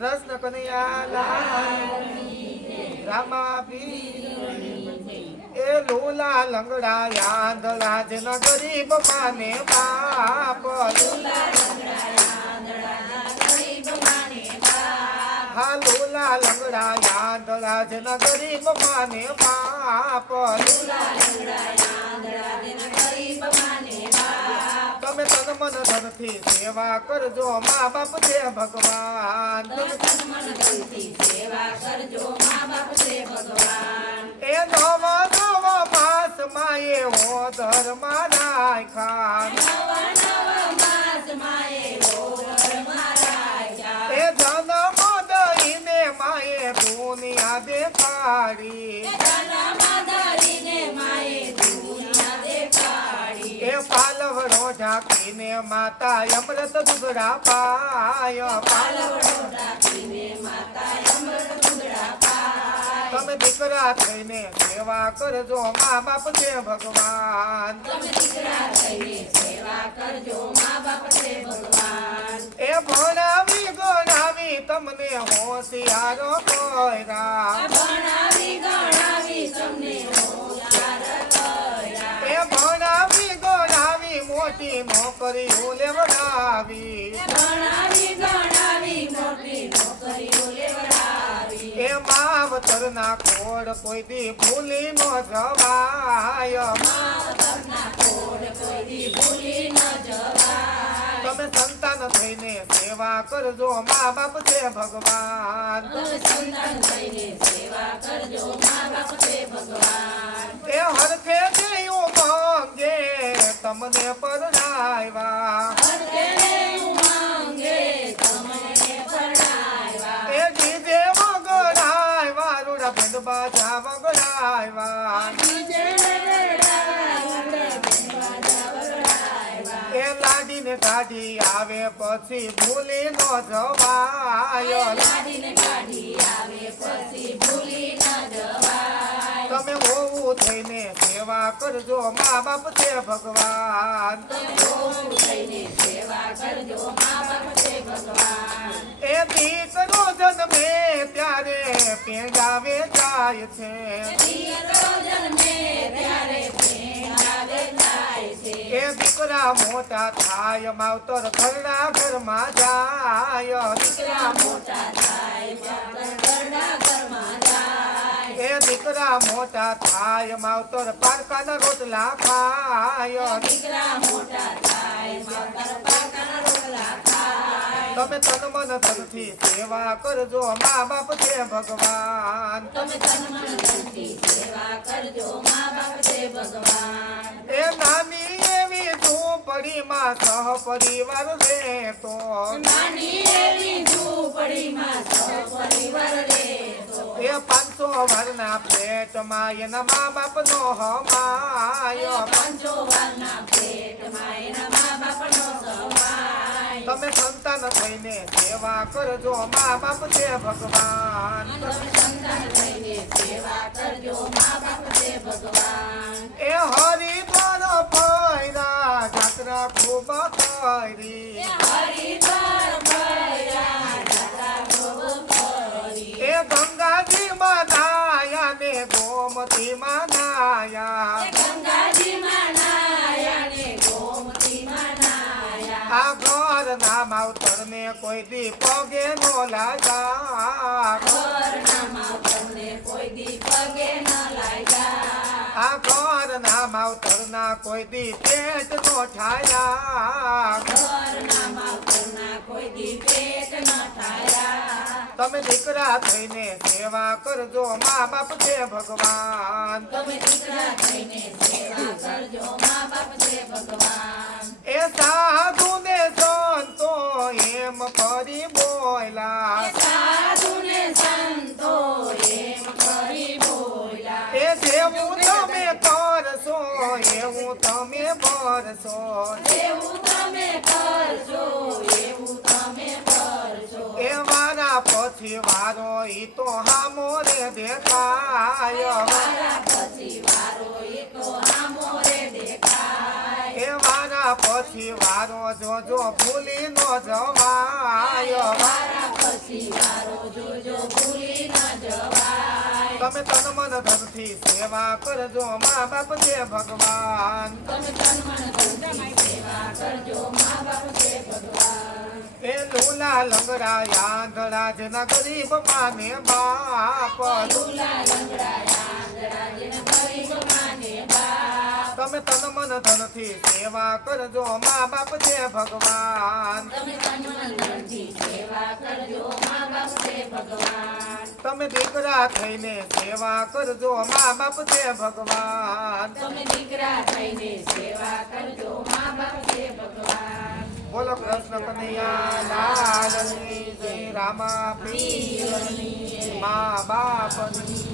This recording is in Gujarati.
કૃષ્ણ કનૈયા લાલ રામાભી એ લોલા લંગડા યાદળા જન ગરીબ માને બાપ હા લોલા લંગડા યાદળા જન ગરીબ માને બાપ તમે તન મન ધનથી સેવા કરજો મા બાપ છે ભગવાન એ નવ નવ માસ માં એવો ધર્મ રાખ્યા એ જન્મ દઈને માએ દુનિયા દેખાડી એ પાલવડો ઢાંકીને માતા અમૃત દુગડા પાય તમે દીકરા થઈને સેવા કરજો મા બાપ છે ભગવાન એ ભણાવી ગણાવી તમને હોશિયારો કોયરા એ ભણાવી ગણાવી મોટી નોકરીઓ લેવડાવી એ માવતર ના કોડ કોઈ દી ભૂલી ન જવાય તમે સંતાન થઈને સેવા કરજો મા બાપ છે ભગવાન એ હરખે દેવું માંગે તમને પરણાવ્યા એ જીજે વગડાવ્યા રૂડા ભેંડ બાજા વગડાવ્યા એ લાડીને ગાડી આવે પછી ભૂલી ન જવાય તમે હોવું થઈને સેવા કરજો મા બાપ છે ભગવાન એ દીકરો જન્મે ત્યારે પેંડાવે જાય છે એ દીકરા મોટા થાય માવતર ઘરના ઘરમાં જાય એ દીકરા મોટા થાય માવતર પારકાના રોટલા ખાય તમે તન મન ધનથી સેવા કરજો મા બાપ છે ભગવાન એ નાની એવી ઝૂંપડીમાં સહ પરિવાર રહેતો એ 500 વારના પેટમાં એના મા બાપ નો હમાયો તમે સંતાન થઈને સેવા કરજો મા બાપ છે ભગવાન એ હરિદ્વાર ફર્યા જાત્રા ખૂબ કરી એ ગંગાજી માં નાયા ને ગોમતી માં નાયા આ ઘર ના માવતર ને કોઈ દી પગે નો લાગ્યા આ ઘર ના માવતર ના કોઈ દી પેટ નો ઠાયા તમે દીકરા થઈને સેવા કરજો મા બાપ છે ભગવાન એ સાધુ ને સંતો એમ કરી બોલા એ જેવું તમે કરશો એવું તમે ભરશો એ મારા પછી વારો ઈ તો હામો રે દેખાય એ મારા પછી વારો જોજો ભૂલી ન જવાય તમે તન મન ધનથી સેવા કરજો મા બાપ છે ભગવાન એ લુલા લંગડા આંધળા જેના ગરીબ માને બાપ તમે તન મન ધનથી સેવા કરજો મા બાપ છે ભગવાન તમે દીકરા થઈને સેવા કરજો મા બાપ છે ભગવાન બોલો કૃષ્ણ કનૈયા લાલની જય રામા પીરની મા બાપની